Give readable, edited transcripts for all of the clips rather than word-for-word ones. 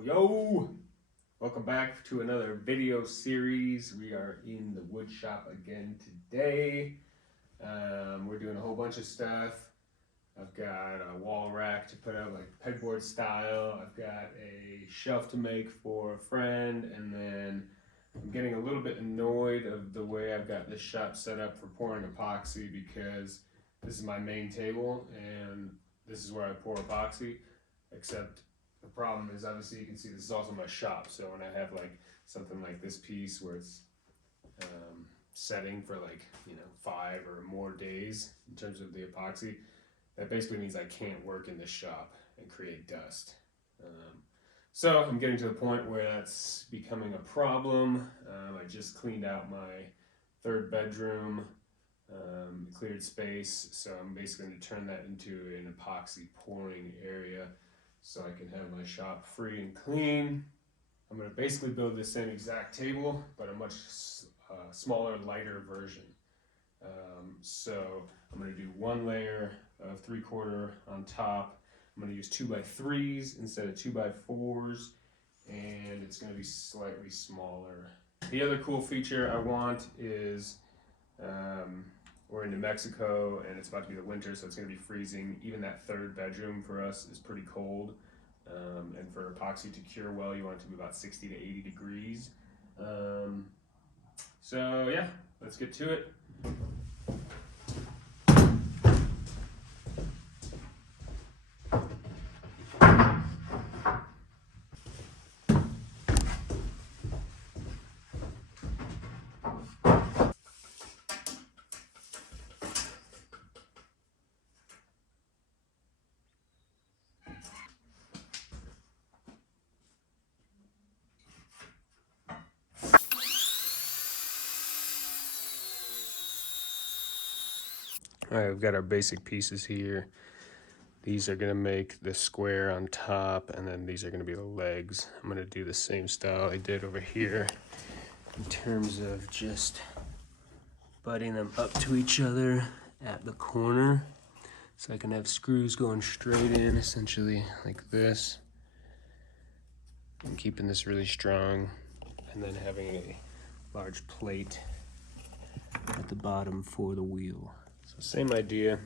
Yo, welcome back to another video series. We are in the wood shop again today. We're doing a whole bunch of stuff. I've got a wall rack to put up like pegboard style. I've got a shelf to make for a friend, and then I'm getting a little bit annoyed of the way I've got this shop set up for pouring epoxy, because this is my main table and this is where I pour epoxy, except the problem is, obviously you can see this is also my shop, so when I have like something like this piece where it's setting for like 5 or more days in terms of the epoxy, that basically means I can't work in the shop and create dust. So I'm getting to the point where that's becoming a problem. I just cleaned out my third bedroom, cleared space, so I'm basically going to turn that into an epoxy pouring area so I can have my shop free and clean. I'm going to basically build the same exact table, but a much smaller, lighter version. So I'm going to do one layer of 3/4 on top. I'm going to use 2x3s instead of 2x4s, and it's going to be slightly smaller. The other cool feature I want is we're in New Mexico and it's about to be the winter, so it's going to be freezing. Even that third bedroom for us is pretty cold, and for epoxy to cure well, you want it to be about 60 to 80 degrees. So yeah, let's get to it. All right, we've got our basic pieces here. These are gonna make the square on top, and then these are gonna be the legs. I'm gonna do the same style I did over here in terms of just butting them up to each other at the corner, so I can have screws going straight in, essentially like this, and keeping this really strong, and then having a large plate at the bottom for the wheel. So same idea.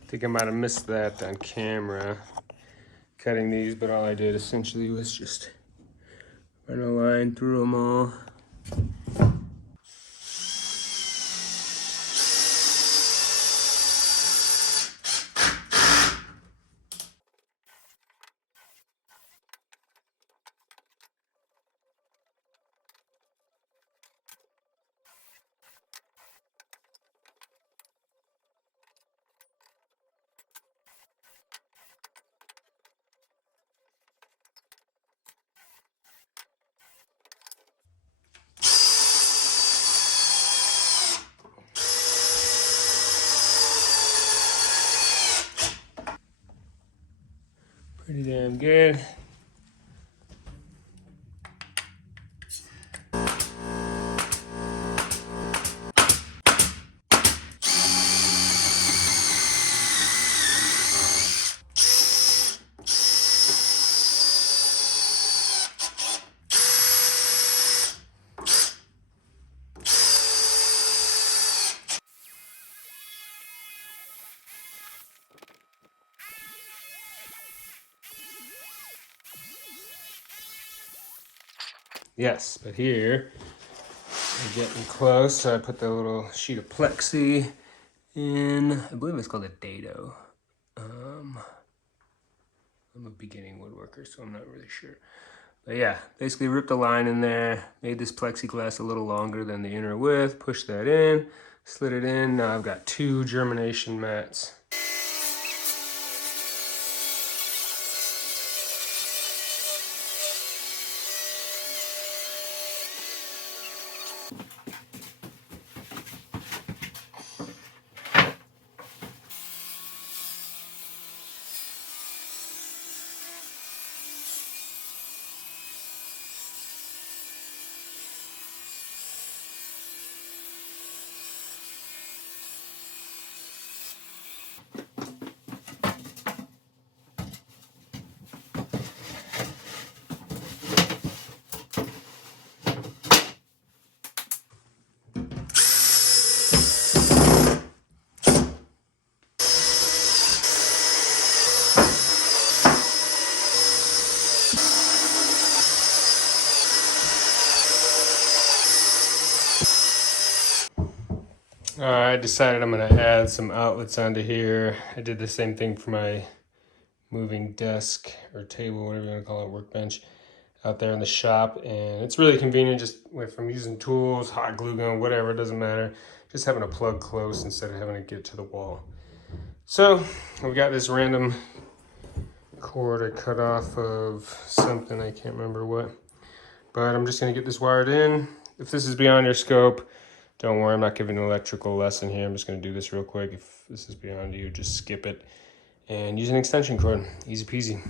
I think I might have missed that on camera, cutting these, but all I did essentially was just run a line through them all. Pretty damn good. Yes, but here we're getting close, so I put the little sheet of plexi in. I believe it's called a dado. I'm a beginning woodworker, so I'm not really sure. But yeah, basically ripped a line in there, made this plexiglass a little longer than the inner width, pushed that in, slid it in. Now I've got 2 germination mats. I decided I'm gonna add some outlets onto here. I did the same thing for my moving desk or table, whatever you want to call it, workbench, out there in the shop. And it's really convenient just if I'm using tools, hot glue gun, whatever, it doesn't matter. Just having a plug close instead of having to get to the wall. So we got this random cord I cut off of something, I can't remember what. But I'm just gonna get this wired in. If this is beyond your scope, don't worry, I'm not giving an electrical lesson here. I'm just gonna do this real quick. If this is beyond you, just skip it. And use an extension cord, easy peasy.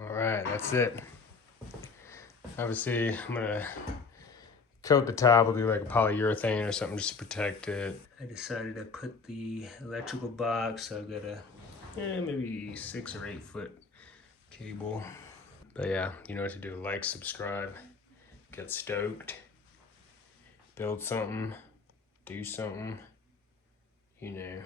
All right, that's it. Obviously, I'm gonna coat the top. I'll do like a polyurethane or something just to protect it. I decided to put the electrical box. So I've got a maybe 6 or 8 foot cable. But yeah, you know what to do. Like, subscribe, get stoked, build something, do something, you know.